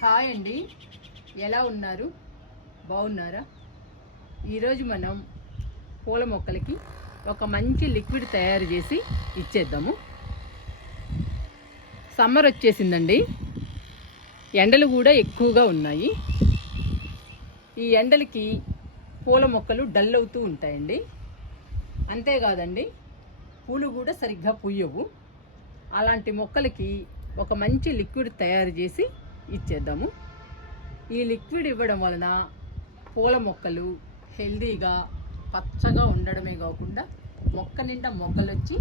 Hi అండి, ఎలా ఉన్నారు? బాగున్నారా? ఈరోజు మనం పూల మొక్కలకి ఒక మంచి లిక్విడ్ తయారు చేసి ఇచ్చేద్దాము. సమ్మర్ వచ్చేసిందండి, ఎండలు కూడా ఎక్కువగా ఉన్నాయి. ఈ ఎండలకి పూల మొక్కలు డల్ అవుతూ ఉంటాయండి. అంతేకాదండి, పూలు కూడా సరిగ్గా పూయవు. అలాంటి మొక్కలకి ఒక మంచి లిక్విడ్ తయారు చేసి ఇచ్చేద్దాము. ఈ లిక్విడ్ ఇవ్వడం వలన పూల మొక్కలు హెల్దీగా పచ్చగా ఉండడమే కాకుండా మొక్క నిండా మొగ్గలు వచ్చి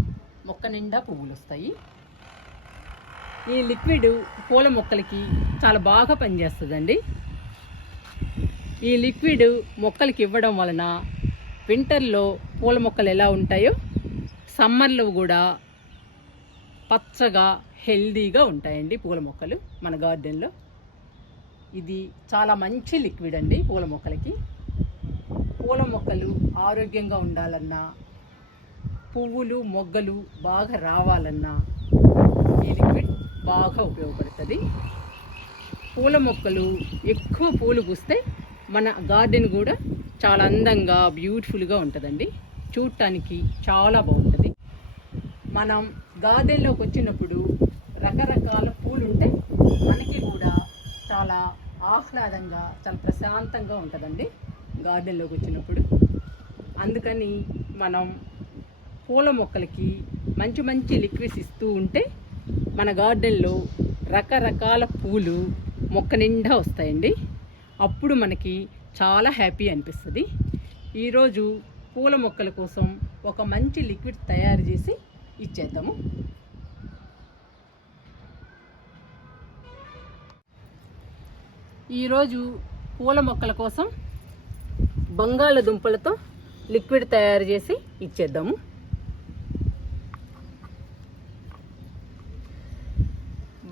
మొక్క నిండా పువ్వులు వస్తాయి. ఈ లిక్విడ్ పూల మొక్కలకి చాలా బాగా పనిచేస్తుందండి. ఈ లిక్విడ్ మొక్కలకి ఇవ్వడం వలన వింటర్లో పూల మొక్కలు ఎలా ఉంటాయో సమ్మర్లో కూడా పచ్చగా హెల్దీగా ఉంటాయండి పూల మొక్కలు మన గార్డెన్లో. ఇది చాలా మంచి లిక్విడ్ అండి పూల మొక్కలకి. పూల మొక్కలు ఆరోగ్యంగా ఉండాలన్నా, పువ్వులు మొగ్గలు బాగా రావాలన్నా ఈ లిక్విడ్ బాగా ఉపయోగపడుతుంది. పూల మొక్కలు ఎక్కువ పూలు పూస్తే మన గార్డెన్ కూడా చాలా అందంగా బ్యూటిఫుల్గా ఉంటుందండి. చూడటానికి చాలా బాగుంటుంది. మనం గార్డెన్లోకి వచ్చినప్పుడు రకరకాల పూలు ఉంటే మనకి కూడా చాలా ఆహ్లాదంగా చాలా ప్రశాంతంగా ఉంటుందండి గార్డెన్లోకి వచ్చినప్పుడు. అందుకని మనం పూల మొక్కలకి మంచి మంచి లిక్విడ్స్ ఇస్తూ ఉంటే మన గార్డెన్లో రకరకాల పూలు మొక్క నిండా వస్తాయండి. అప్పుడు మనకి చాలా హ్యాపీ అనిపిస్తుంది. ఈరోజు పూల మొక్కల కోసం ఒక మంచి లిక్విడ్ తయారు చేసి ఇచ్చేద్దాము. ఈరోజు పూల మొక్కల కోసం బంగాళదుంపలతో లిక్విడ్ తయారు చేసి ఇచ్చేద్దాము.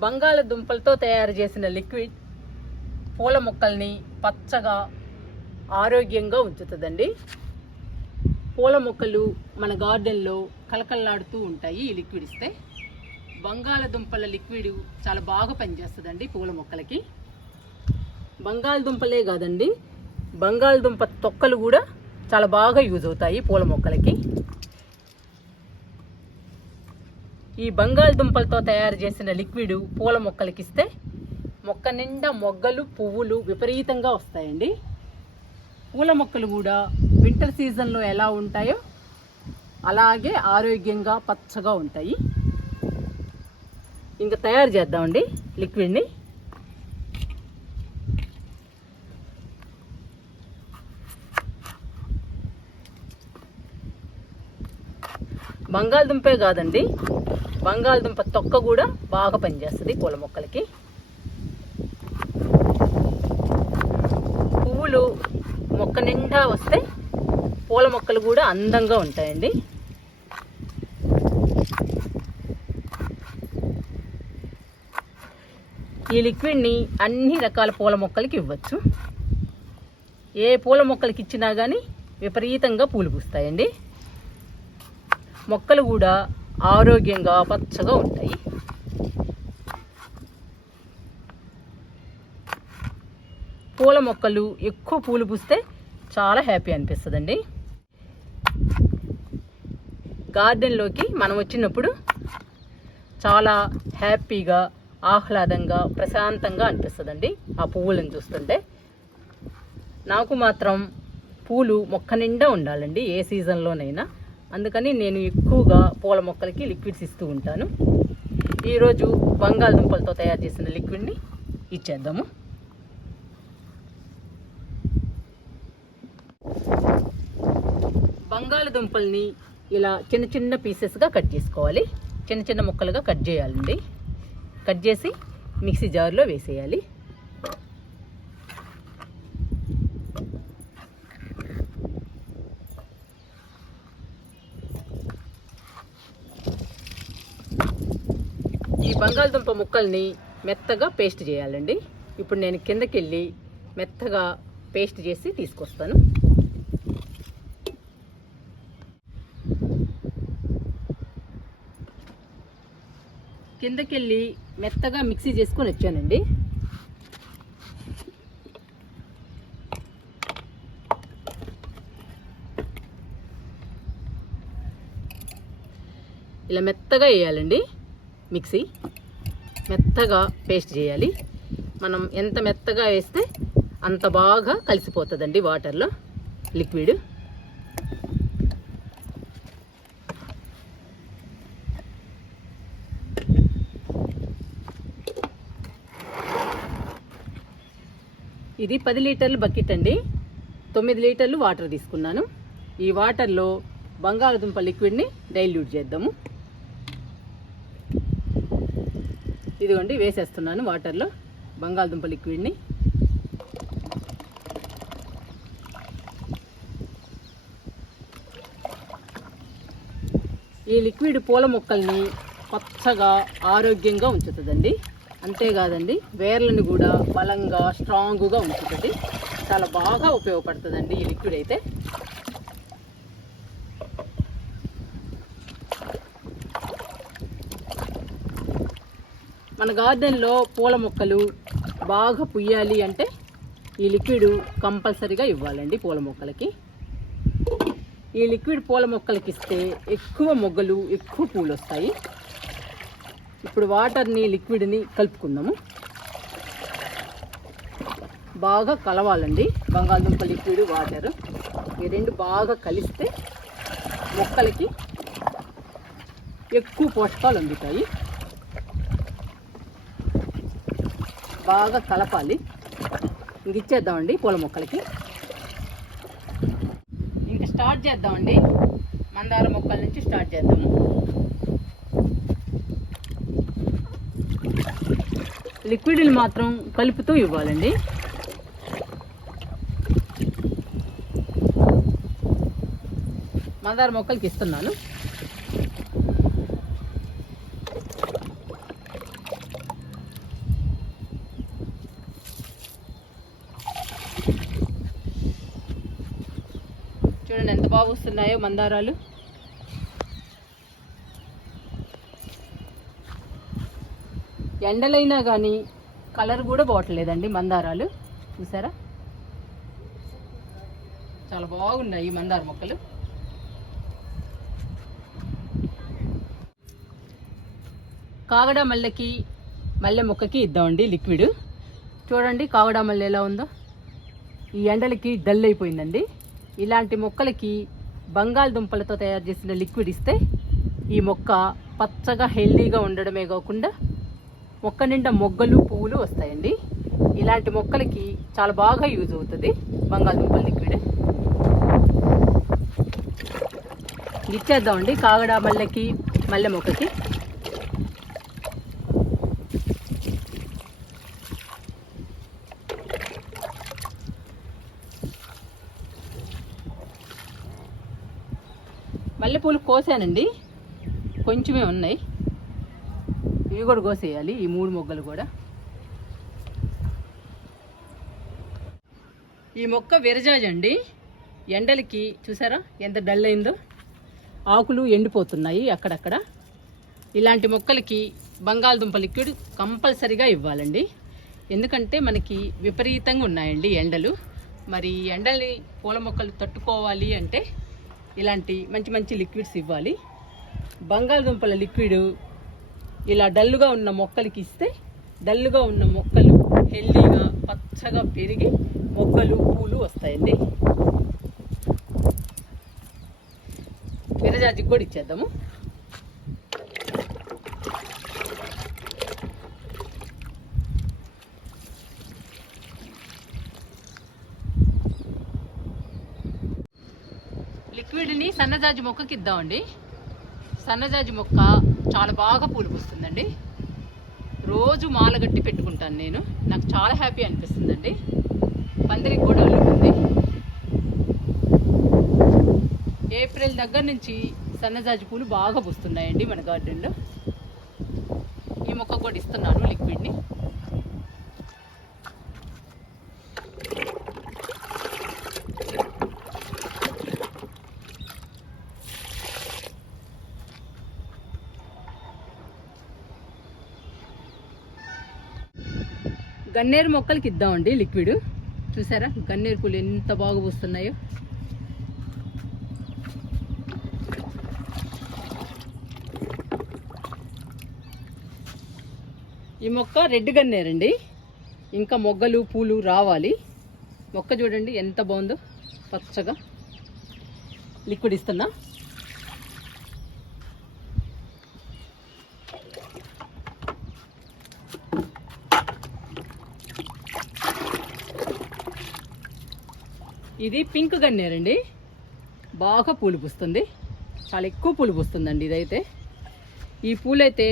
బంగాళదుంపలతో తయారు చేసిన లిక్విడ్ పూల మొక్కల్ని పచ్చగా ఆరోగ్యంగా ఉంచుతుందండి. పూల మొక్కలు మన గార్డెన్లో కలకలలాడుతూ ఉంటాయి ఈ లిక్విడ్ ఇస్తే. బంగాళదుంపల లిక్విడ్ చాలా బాగా పనిచేస్తుందండి పూల మొక్కలకి. బంగాళదుంపలే కాదండి, బంగాళదుంప తొక్కలు కూడా చాలా బాగా యూజ్ అవుతాయి పూల మొక్కలకి. ఈ బంగాళదుంపలతో తయారు చేసిన లిక్విడ్ పూల మొక్కలకి ఇస్తే మొక్క నిండా మొగ్గలు పువ్వులు విపరీతంగా వస్తాయండి. పూల మొక్కలు కూడా వింటర్ సీజన్లో ఎలా ఉంటాయో అలాగే ఆరోగ్యంగా పచ్చగా ఉంటాయి. ఇంకా తయారు చేద్దామండి లిక్విడ్ని. బంగాళదుంపే కాదండి, బంగాళదుంప తొక్క కూడా బాగా పనిచేస్తుంది పూల మొక్కలకి. పువ్వులు మొక్క నిండా వస్తే పూల మొక్కలు కూడా అందంగా ఉంటాయండి. ఈ లిక్విడ్ని అన్ని రకాల పూల మొక్కలకి ఇవ్వచ్చు. ఏ పూల మొక్కలకి ఇచ్చినా కానీ విపరీతంగా పూలు పూస్తాయండి. మొక్కలు కూడా ఆరోగ్యంగా పచ్చగా ఉంటాయి. పూల మొక్కలు ఎక్కువ పూలు పూస్తే చాలా హ్యాపీ అనిపిస్తుందండి. గార్డెన్లోకి మనం వచ్చినప్పుడు చాలా హ్యాపీగా ఆహ్లాదంగా ప్రశాంతంగా అనిపిస్తుందండి ఆ పువ్వులను చూస్తుంటే. నాకు మాత్రం పూలు మొక్క నిండా ఉండాలండి ఏ సీజన్లోనైనా. అందుకని నేను ఎక్కువగా పూల మొక్కలకి లిక్విడ్స్ ఇస్తూ ఉంటాను. ఈరోజు బంగాళదుంపలతో తయారు చేసిన లిక్విడ్ని ఇచ్చేద్దాము. బంగాళదుంపల్ని ఇలా చిన్న చిన్న పీసెస్గా కట్ చేసుకోవాలి. చిన్న చిన్న ముక్కలుగా కట్ చేయాలండి. కట్ చేసి మిక్సీ జార్లో వేసేయాలి. ఈ బంగాళదుంప ముక్కల్ని మెత్తగా పేస్ట్ చేయాలండి. ఇప్పుడు నేను కిందకి వెళ్ళి మెత్తగా పేస్ట్ చేసి తీసుకొస్తాను. కిందకెళ్ళి మెత్తగా మిక్సీ చేసుకొని వచ్చానండి. ఇలా మెత్తగా వేయాలండి. మిక్సీ మెత్తగా పేస్ట్ చేయాలి. మనం ఎంత మెత్తగా వేస్తే అంత బాగా కలిసిపోతుందండి వాటర్లో లిక్విడ్. ఇది 10 లీటర్లు బకెట్ అండి. 9 లీటర్లు వాటర్ తీసుకున్నాను. ఈ వాటర్లో బంగాళదుంప లిక్విడ్ని డైల్యూట్ చేద్దాము. ఇదిగోండి వేసేస్తున్నాను వాటర్లో బంగాళదుంప లిక్విడ్ని. ఈ లిక్విడ్ పూల మొక్కల్ని పచ్చగా ఆరోగ్యంగా ఉంచుతుందండి. అంతేకాదండి, వేర్లను కూడా బలంగా స్ట్రాంగ్గా ఉంచుతుంది. చాలా బాగా ఉపయోగపడుతుందండి ఈ లిక్విడ్ అయితే. మన గార్డెన్లో పూల మొక్కలు బాగా పుయ్యాలి అంటే ఈ లిక్విడ్ కంపల్సరీగా ఇవ్వాలండి పూల మొక్కలకి. ఈ లిక్విడ్ పూల మొక్కలకి ఇస్తే ఎక్కువ మొగ్గలు, ఎక్కువ పూలు వస్తాయి. ఇప్పుడు వాటర్ని, లిక్విడ్ని కలుపుకుందాము. బాగా కలవాలండి బంగాళదుంప లిక్విడ్, వాటర్. ఈ రెండు బాగా కలిస్తే మొక్కలకి ఎక్కువ పోషకాలు అందుతాయి. బాగా కలపాలి. ఇంక ఇచ్చేద్దామండి పూల మొక్కలకి. ఇంకా స్టార్ట్ చేద్దామండి. మందార మొక్కల నుంచి స్టార్ట్ చేద్దాము. లిక్విడ్ని మాత్రం కలుపుతూ ఇవ్వాలండి. మందార మొక్కలకి ఇస్తున్నాను. చూడండి ఎంత బాగా వస్తున్నాయో మందారాలు. ఎండలైనా కానీ కలర్ కూడా పోవట్లేదండి మందారాలు. చూసారా, చాలా బాగున్నాయి మందార మొక్కలు. కాగడా మల్లెకి, మల్లె మొక్కకి ఇద్దామండి లిక్విడ్. చూడండి కాగడా మల్లె ఎలా ఉందో. ఈ ఎండలకి డల్ అయిపోయిందండి. ఇలాంటి మొక్కలకి బంగాళదుంపలతో తయారు చేసిన లిక్విడ్ ఇస్తే ఈ మొక్క పచ్చగా హెల్దీగా ఉండడమే కాకుండా మొక్క నిండా మొగ్గలు, పువ్వులు వస్తాయండి. ఇలాంటి మొక్కలకి చాలా బాగా యూజ్ అవుతుంది బంగాళదుంప లిక్విడ్. ఇచ్చేద్దామండి కాగడా మల్లెకి, మల్లె మొక్కకి. మల్లెపూలు కోసానండి, కొంచెమే ఉన్నాయి. ఇవి కూడా కోసేయాలి, ఈ 3 మొగ్గలు కూడా. ఈ మొక్క విరజాజి అండి. ఎండలకి చూసారా ఎంత డల్ అయిందో. ఆకులు ఎండిపోతున్నాయి అక్కడక్కడ. ఇలాంటి మొక్కలకి బంగాళదుంప లిక్విడ్ కంపల్సరీగా ఇవ్వాలండి. ఎందుకంటే మనకి విపరీతంగా ఉన్నాయండి ఎండలు. మరి ఎండల్ని పూల మొక్కలు తట్టుకోవాలి అంటే ఇలాంటి మంచి మంచి లిక్విడ్స్ ఇవ్వాలి. బంగాళదుంపల లిక్విడ్ ఇలా డల్లుగా ఉన్న మొక్కలకి ఇస్తే డల్లుగా ఉన్న మొక్కలు హెల్దీగా పచ్చగా పెరిగి మొగ్గలు, పూలు వస్తాయండి. విరజాజికి కూడా ఇచ్చేద్దాము. లిక్విడ్ని సన్నజాజి మొక్కకి ఇద్దామండి. సన్నజాజి మొక్క చాలా బాగా పూలు పూస్తుందండి. రోజు మాలగట్టి పెట్టుకుంటాను నేను. నాకు చాలా హ్యాపీ అనిపిస్తుందండి. పందిరికి కూడా అల్లుతుంది. ఏప్రిల్ దగ్గర నుంచి సన్నజాజి పూలు బాగా పూస్తున్నాయండి మన గార్డెన్లో. ఈ మొక్క కూడా ఇస్తున్నాను లిక్విడ్ని. గన్నేరు మొక్కలకి ఇద్దామండి లిక్విడ్. చూసారా గన్నేరు పూలు ఎంత బాగా పూస్తున్నాయో. ఈ మొక్క రెడ్ గన్నేరండి. ఇంకా మొగ్గలు పూలు రావాలి. మొక్క చూడండి ఎంత బాగుందో, పచ్చగా. లిక్విడ్ ఇస్తున్నా. ఇది పింక్ గన్నేరండి. బాగా పూలు పూస్తుంది, చాలా ఎక్కువ పూలు పూస్తుందండి ఇదైతే. ఈ పూలైతే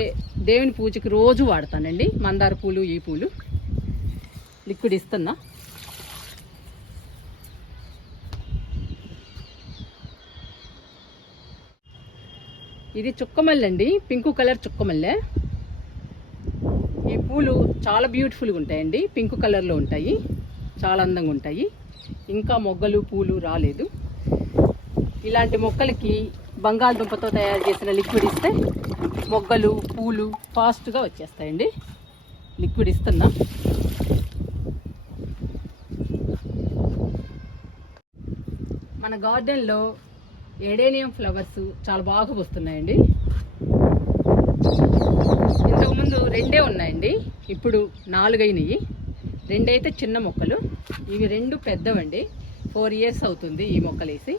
దేవుని పూజకి రోజు వాడతానండి. మందార పూలు, ఈ పూలు. లిక్విడ్ ఇస్తున్నా. ఇది చుక్కమల్లె అండి, పింక్ కలర్ చుక్కమల్లె. ఈ పూలు చాలా బ్యూటిఫుల్గా ఉంటాయండి, పింక్ కలర్లో ఉంటాయి, చాలా అందంగా ఉంటాయి. ఇంకా మొగ్గలు పూలు రాలేదు. ఇలాంటి మొక్కలకి బంగాళదుంపతో తయారు చేసిన లిక్విడ్ ఇస్తే మొగ్గలు పూలు ఫాస్ట్గా వచ్చేస్తాయండి. లిక్విడ్ ఇస్తున్నా. మన గార్డెన్లో ఎడేనియం ఫ్లవర్స్ చాలా బాగా వస్తున్నాయండి. ఇంతకుముందు 2 ఉన్నాయండి, ఇప్పుడు 4 అయినాయి. 2 అయితే చిన్న మొక్కలు, ఇవి 2 పెద్దవండి. 4 years అవుతుంది ఈ మొక్కలేసి.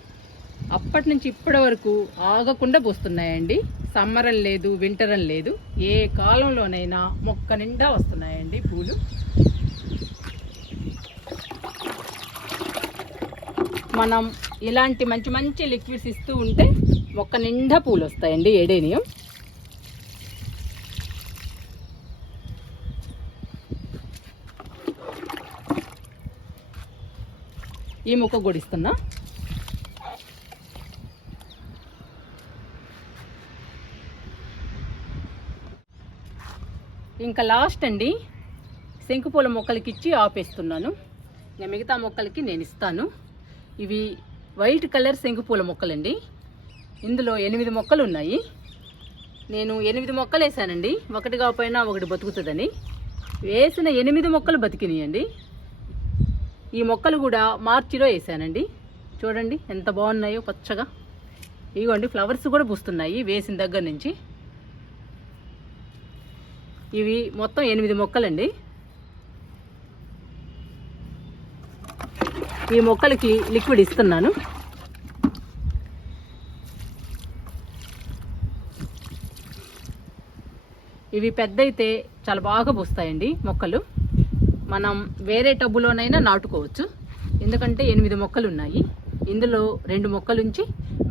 అప్పటి నుంచి ఇప్పటి వరకు ఆగకుండా పోస్తున్నాయండి. సమ్మర్ అని లేదు, వింటర్ అని లేదు, ఏ కాలంలోనైనా మొక్క నిండా వస్తున్నాయండి పూలు. మనం ఇలాంటి మంచి మంచి లిక్విడ్స్ ఇస్తూ ఉంటే మొక్క నిండా పూలు వస్తాయండి ఎడేనియం. ఈ మొక్క కూడా ఇస్తున్నా. ఇంకా లాస్ట్ అండి, శంకుపూల మొక్కలకి ఇచ్చి ఆపేస్తున్నాను. ఇంకా మిగతా మొక్కలకి నేను ఇస్తాను. ఇవి వైట్ కలర్ శంకుపూల మొక్కలండి. ఇందులో 8 మొక్కలు ఉన్నాయి. నేను 8 మొక్కలు వేసానండి, ఒకటి కాకపోయినా ఒకటి బతుకుతుందని. వేసిన 8 మొక్కలు బతికినాయండి. ఈ మొక్కలు కూడా మార్చిలో వేసానండి. చూడండి ఎంత బాగున్నాయో, పచ్చగా. ఇదిగోండి ఫ్లవర్స్ కూడా పూస్తున్నాయి వేసిన దగ్గర నుంచి. ఇవి మొత్తం 8 మొక్కలండి. ఈ మొక్కలకి లిక్విడ్ ఇస్తున్నాను. ఇవి పెద్ద అయితే చాలా బాగా పూస్తాయండి మొక్కలు. మనం వేరే టబ్బులోనైనా నాటుకోవచ్చు, ఎందుకంటే 8 మొక్కలు ఉన్నాయి. ఇందులో 2 మొక్కలుంచి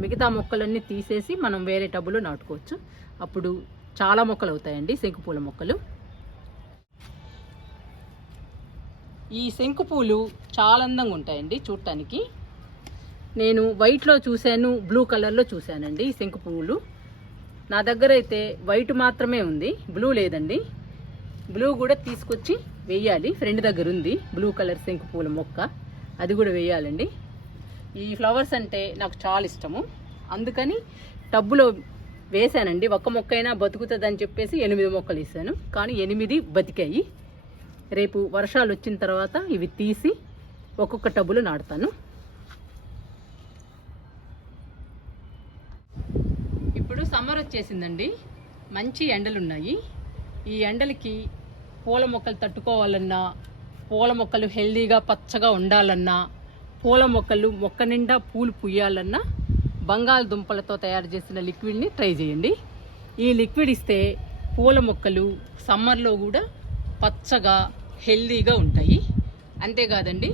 మిగతా మొక్కలన్నీ తీసేసి మనం వేరే టబ్బులో నాటుకోవచ్చు. అప్పుడు చాలా మొక్కలు అవుతాయండి శంకుపూల మొక్కలు. ఈ శంకుపూలు చాలా అందంగా ఉంటాయండి చూడటానికి. నేను వైట్లో చూశాను, బ్లూ కలర్లో చూశానండి ఈ శంకుపూలు. నా దగ్గర అయితే వైట్ మాత్రమే ఉంది, బ్లూ లేదండి. బ్లూ కూడా తీసుకొచ్చి వేయాలి. ఫ్రెండ్ దగ్గర ఉంది బ్లూ కలర్ శంకుపూల మొక్క, అది కూడా వేయాలండి. ఈ ఫ్లవర్స్ అంటే నాకు చాలా ఇష్టము, అందుకని టబ్బులో వేసానండి. ఒక్క మొక్క అయినా బతుకుతుందని చెప్పేసి 8 మొక్కలు వేసాను, కానీ 8 బతికాయి. రేపు వర్షాలు వచ్చిన తర్వాత ఇవి తీసి ఒక్కొక్క టబ్బులో నాటుతాను. ఇప్పుడు సమ్మర్ వచ్చేసిందండి, మంచి ఎండలు ఉన్నాయి. ఈ ఎండలకి పూల మొక్కలు తట్టుకోవాలన్నా, పూల మొక్కలు హెల్దీగా పచ్చగా ఉండాలన్నా, పూల మొక్కలు మొక్క నిండా పూలు పూయాలన్నా బంగాళదుంపలతో తయారు చేసిన లిక్విడ్ని ట్రై చేయండి. ఈ లిక్విడ్ ఇస్తే పూల మొక్కలు సమ్మర్లో కూడా పచ్చగా హెల్దీగా ఉంటాయి. అంతేకాదండి,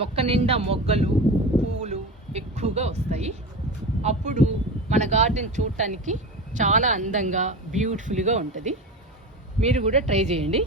మొక్క నిండా మొగ్గలు పువ్వులు ఎక్కువగా వస్తాయి. అప్పుడు మన గార్డెన్ చూడటానికి చాలా అందంగా బ్యూటిఫుల్గా ఉంటుంది. మీరు కూడా ట్రై చేయండి.